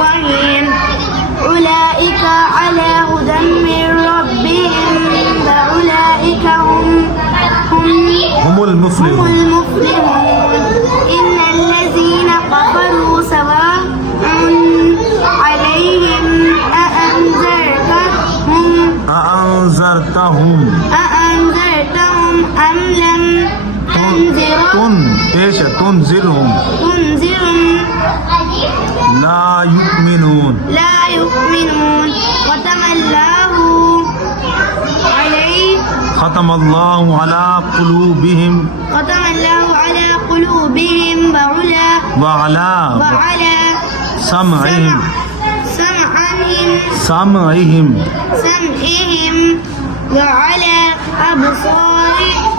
الرحيم أولئك على هدى من ربهم وأولئك هم المفلحون المفلحون إن الذين كفروا سواء عليهم أأنذرتهم أم لم تنذرهم لا يؤمنون ختم الله على قلوبهم وعلى سمعهم وعلى أبصارهم